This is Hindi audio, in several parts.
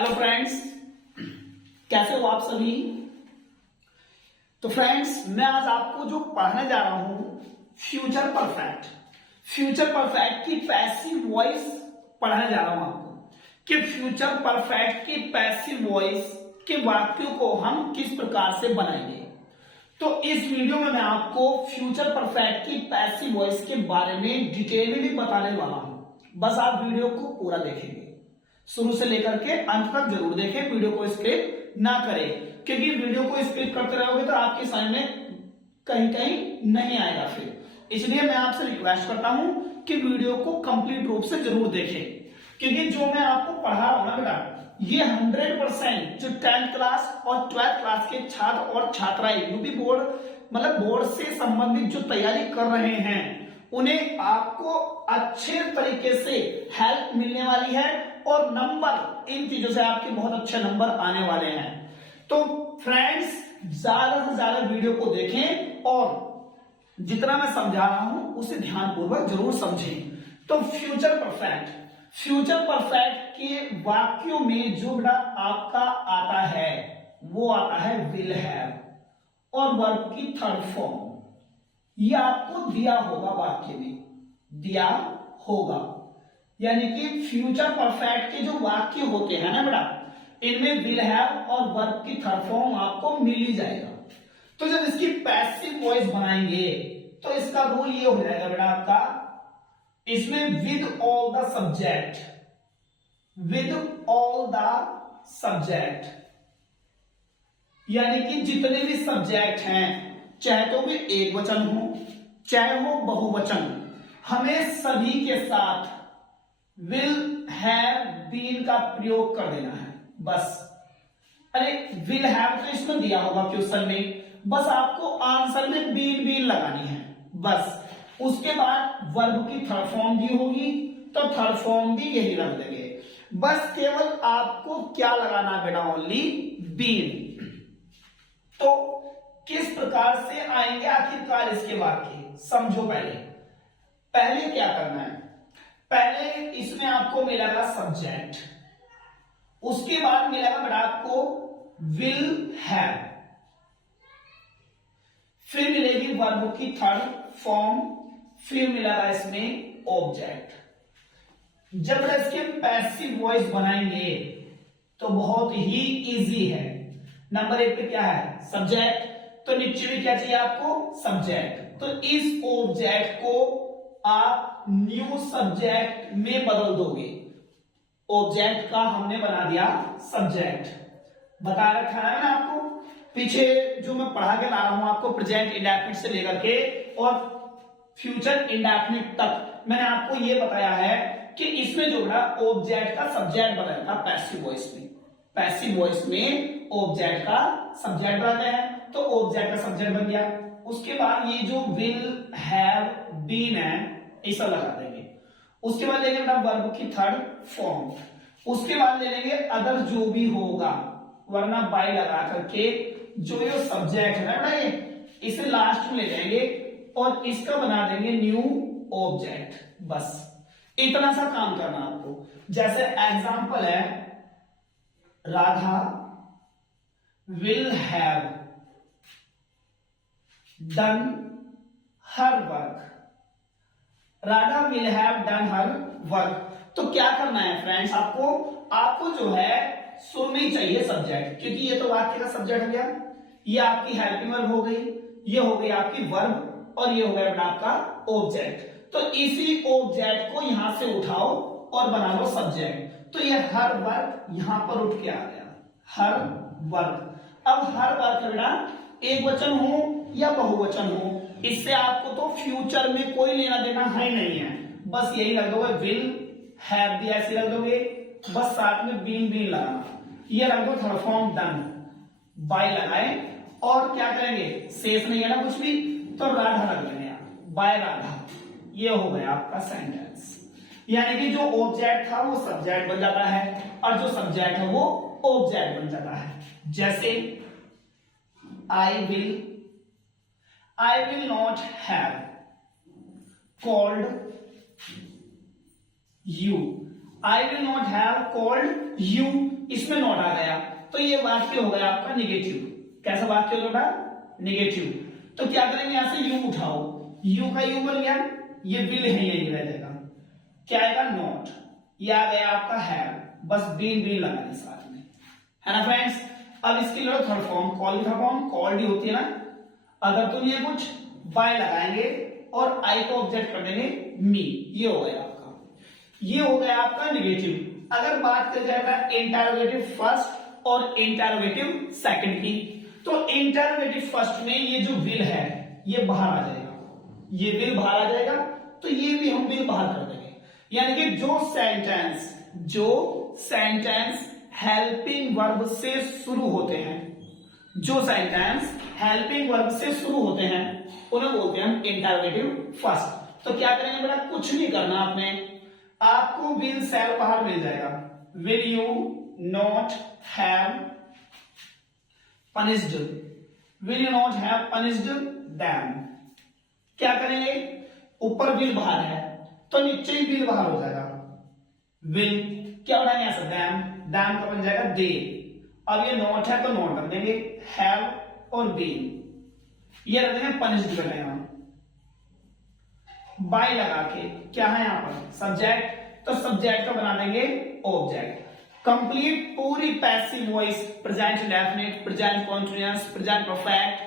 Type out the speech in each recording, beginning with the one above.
हेलो फ्रेंड्स, कैसे हो आप सभी। तो फ्रेंड्स, मैं आज आपको जो पढ़ाने जा रहा हूं फ्यूचर परफेक्ट की पैसिव वॉइस पढ़ाने जा रहा हूं आपको कि फ्यूचर परफेक्ट की पैसिव वॉइस के वाक्यों को हम किस प्रकार से बनाएंगे। तो इस वीडियो में मैं आपको फ्यूचर परफेक्ट की पैसिव वॉइस के बारे में डिटेलली बताने वाला हूं। बस आप वीडियो को पूरा देखेंगे, शुरू से लेकर के अंत तक जरूर देखें, वीडियो को स्किप ना करें, क्योंकि वीडियो को स्किप करते रहोगे तो आपकी समझ में कहीं कहीं नहीं आएगा फिर। इसलिए मैं आपसे रिक्वेस्ट करता हूं कि वीडियो को कंप्लीट रूप से जरूर देखें, क्योंकि जो मैं आपको पढ़ा रहा हूं ना बेटा, ये 100% जो 10th क्लास और 12th क्लास के छात्र और छात्राएं यूपी बोर्ड मतलब बोर्ड से संबंधित जो तैयारी कर रहे हैं, उन्हें आपको अच्छे तरीके से हेल्प मिलने वाली है और नंबर इन चीजों से आपके बहुत अच्छे नंबर आने वाले हैं। तो फ्रेंड्स, ज्यादा से ज्यादा वीडियो को देखें और जितना मैं समझा रहा हूं उसे ध्यानपूर्वक जरूर समझें। तो फ्यूचर परफेक्ट के वाक्यों में जो बेटा आपका आता है वो आता है विल हैव और वर्ब की थर्ड फॉर्म। ये आपको दिया होगा, वाक्य में दिया होगा, यानी कि फ्यूचर परफेक्ट के जो वाक्य होते हैं ना बेटा, इनमें विल हैव और वर्ब की थर्ड फॉर्म आपको मिल ही जाएगा। तो जब इसकी पैसिव वॉइस बनाएंगे तो इसका रूल ये हो जाएगा बेटा आपका, इसमें विद ऑल द सब्जेक्ट, यानी कि जितने भी सब्जेक्ट हैं, चाहे तो वे एक वचन हो चाहे हो बहुवचन, हमें सभी के साथ विल हैव बीन का प्रयोग कर देना है। बस अरे विल हैव तो इसमें दिया होगा क्वेश्चन में, बस आपको आंसर में बीन लगानी है बस। उसके बाद वर्ब की थर्ड फॉर्म दी होगी तो थर्ड फॉर्म भी यही रख देंगे। बस केवल आपको क्या लगाना है बेटा, ओनली बीन। तो किस प्रकार से आएंगे आखिरकार इसके वाक्य, समझो। पहले क्या करना है, पहले इसमें आपको मिलेगा सब्जेक्ट, उसके बाद मिलेगा बेटा आपको विल हैव, फिर मिलेगी वर्ब की थर्ड फॉर्म, फिर मिलेगा इसमें ऑब्जेक्ट। जब इसके पैसिव वॉइस बनाएंगे तो बहुत ही इजी है। नंबर 1 पे क्या है, सब्जेक्ट, तो नीचे भी क्या चाहिए आपको, सब्जेक्ट। तो इस ऑब्जेक्ट को आप न्यू सब्जेक्ट में बदल दोगे। ऑब्जेक्ट का हमने बना दिया सब्जेक्ट, बता रखा है ना आपको पीछे जो मैं पढ़ा के ला रहा हूं आपको, प्रेजेंट इंडेफिनिट से लेकर के और फ्यूचर इंडेफिनिट तक मैंने आपको यह बताया है कि इसमें जो है ऑब्जेक्ट का सब्जेक्ट बनाया था पैसिव वॉइस में। पैसिव वॉइस में ऑब्जेक्ट का सब्जेक्ट बनाते हैं, तो ऑब्जेक्ट का सब्जेक्ट बन गया। उसके बाद ये जो विल हैव बीन है ऐसा लगा देंगे। उसके बाद लेंगे वर्ब की थर्ड फॉर्म, उसके बाद ले लेंगे अदर जो भी होगा, वरना बाय लगा करके जो ये सब्जेक्ट है ना ये, इसे लास्ट में ले जाएंगे और इसका बना देंगे न्यू ऑब्जेक्ट। बस इतना सा काम करना आपको। जैसे एग्जांपल है, Radha will have done her work, Radha will have done her work. तो क्या करना है फ्रेंड्स, आपको जो है शुरू में ही चाहिए सब्जेक्ट, क्योंकि ये तो वाक्य का सब्जेक्ट हो गया, ये आपकी हेल्पिंग वर्ब हो गई, ये हो गई आपकी वर्ब और ये हो गया आपका ऑब्जेक्ट। तो इसी ऑब्जेक्ट को यहां से उठाओ और बना लो सब्जेक्ट। तो ये हर वर्क यहां पर उठ के आ गया, हर वर्क। अब हर वर्क बेटा एक वचन हो या बहुवचन हो, इससे आपको तो फ्यूचर में कोई लेना देना है नहीं है। बस यही रख दोगे, विल हैव भी ऐसे रख दोगे, बस साथ में बीन लगाना, ये रख दो थर्ड फॉर्म डन, बाय लगाए और क्या करेंगे, शेष नहीं है ना कुछ भी, तो राधा रख देंगे, बाय राधा। ये हो गया आपका सेंटेंस, यानी कि जो ऑब्जेक्ट था वो सब्जेक्ट बन जाता है और जो सब्जेक्ट है वो ऑब्जेक्ट बन जाता है। जैसे I will not have called you, I will not have called you. इसमें नॉट आ गया तो ये वाक्य हो गया आपका निगेटिव। कैसा वाक्य हो गया? निगेटिव। तो क्या करेंगे, यहां से यू उठाओ, यू का यू बन गया, ये विल है यही रह जाएगा, क्या आएगा? नॉट। ये आ गया आपका हैव, बस बीन बीन लगा दी साथ में, है ना फ्रेंड्स। अब इसकी लो थर्ड फॉर्म, कॉल का फॉर्म कॉल्ड ही होती है ना। अगर तुम ये कुछ बाय लगाएंगे और आई को ऑब्जेक्ट कर देंगे मी, ये हो गया आपका, ये हो गया आपका निगेटिव। अगर बात करें जाएगा इंटरोगेटिव फर्स्ट और इंटरोगेटिव सेकंड की, तो इंटरोगेटिव फर्स्ट में ये जो विल है ये बाहर आ जाएगा, ये विल बाहर आ जाएगा, तो ये भी हम विल बाहर कर देंगे। यानी कि जो सेंटेंस हेल्पिंग वर्ब से शुरू होते हैं, जो सेंटेंस हेल्पिंग वर्ब से शुरू होते हैं उन्हें बोलते हैं हम इंटरोगेटिव फर्स्ट। तो क्या करेंगे बेटा, कुछ नहीं करना आपने, आपको विल सेल बाहर मिल जाएगा। Will you not have punished, will you not have punished them. क्या करेंगे, ऊपर विल बाहर है तो नीचे ही विल बाहर हो जाएगा। विल क्या बनाएंगे ऐसा, देम, देम का बन जाएगा दे। अब ये नॉट है तो नॉट कर देंगे, हैव और बीन, ये रख देंगे पनिश्ड कर देंगे हम। बाय लगा के क्या है यहां पर सब्जेक्ट, तो सब्जेक्ट का बना देंगे ऑब्जेक्ट। कंप्लीट पूरी passive voice, present indefinite, present continuous, present perfect,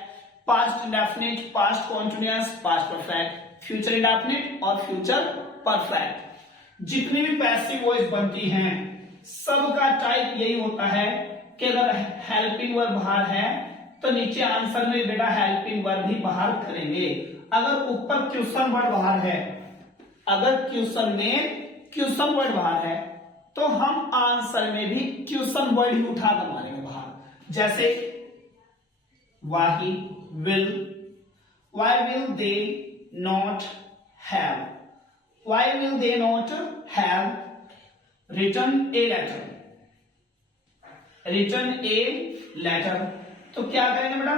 past indefinite, past continuous, past perfect, future indefinite और फ्यूचर परफेक्ट। जितनी भी पैसिव वॉइस बनती हैं सबका टाइप यही होता है कि अगर हेल्पिंग वर्ब बाहर है तो नीचे आंसर में बेटा हेल्पिंग वर्ब भी बाहर करेंगे। अगर ऊपर क्वेश्चन वर्ड बाहर है, अगर क्वेश्चन में क्वेश्चन वर्ड बाहर है तो हम आंसर में भी क्वेश्चन वर्ड ही उठा कर मारेंगे बाहर। जैसे वाही, will, why will they not have, why will they not have written a letter, written a letter. तो क्या करेंगे बेटा,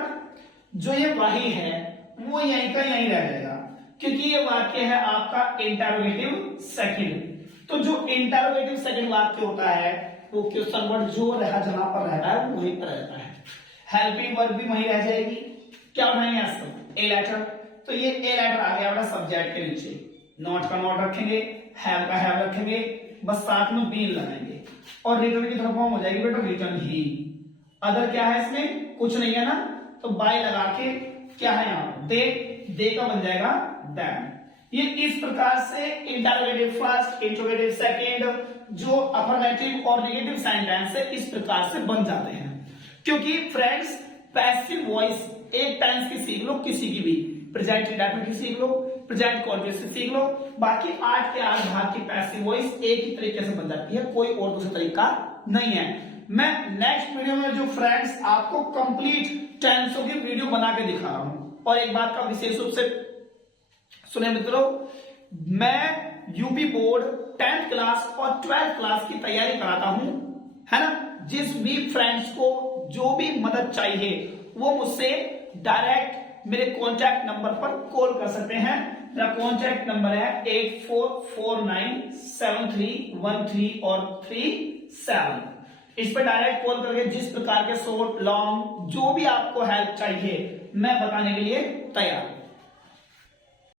जो ये वाही है वो यहीं का यहीं रह जाएगा क्योंकि ये वाक्य है आपका इंटरोगेटिव सेकंड। तो जो इंटरोगेटिव सेकंड वाक्य होता है वो क्वेश्चन वर्ड जो रहा जहां पर रहता है वहीं पर रहता है, हेल्पिंग वर्ब भी वहीं रह जाएगी। क्या बनाएंगे इसको, ए लेटर। तो ये ए लेटर आ गया बेटा सब्जेक्ट के नीचे, नॉट का नॉट रखेंगे, हैव का हैव रखेंगे, बस साथ में बीन लगाएंगे और रिटर्न की तरफ फॉर्म हो जाएगी बेटा रिटर्न ही। अदर क्या है इसमें, कुछ नहीं है ना, तो बाय लगा के क्या है यहाँ दे का बन जाएगा दैम। ये इस प्रकार से इंटरोगेटिव फर्स्ट, इंटरोगेटिव सेकंड, जो अफर्मेटिव और नेगेटिव सेंटेंस है इस प्रकार से बन जाते हैं। क्योंकि फ्रेंड्स पैसिव वॉइस एक टेंस की सीख लो, किसी की भी, प्रेजेंट इंडेफिनिट की सीख लो, प्रेजेंट कॉन्टिन्यूअस से सीख लो, बाकी 8 के 8 भाग की पैसिव वॉइस एक ही तरीके से बन जाती है, कोई और दूसरा तरीका नहीं है। मैं नेक्स्ट वीडियो में जो फ्रेंड्स आपको कंप्लीट टेंसों की वीडियो बना के दिखा रहा हूं। और एक बात का विशेष रूप से सुने मित्रों, मैं यूपी बोर्ड 10th क्लास और 12th क्लास की तैयारी कराता हूं, है ना। जिस भी फ्रेंड्स को जो भी मदद चाहिए वो मुझसे डायरेक्ट मेरे कॉन्टैक्ट नंबर पर कॉल कर सकते हैं। मेरा कॉन्टैक्ट नंबर है 84497313 और 37। इस पर डायरेक्ट कॉल करके जिस प्रकार के शॉर्ट लॉन्ग जो भी आपको हेल्प चाहिए मैं बताने के लिए तैयार हूं।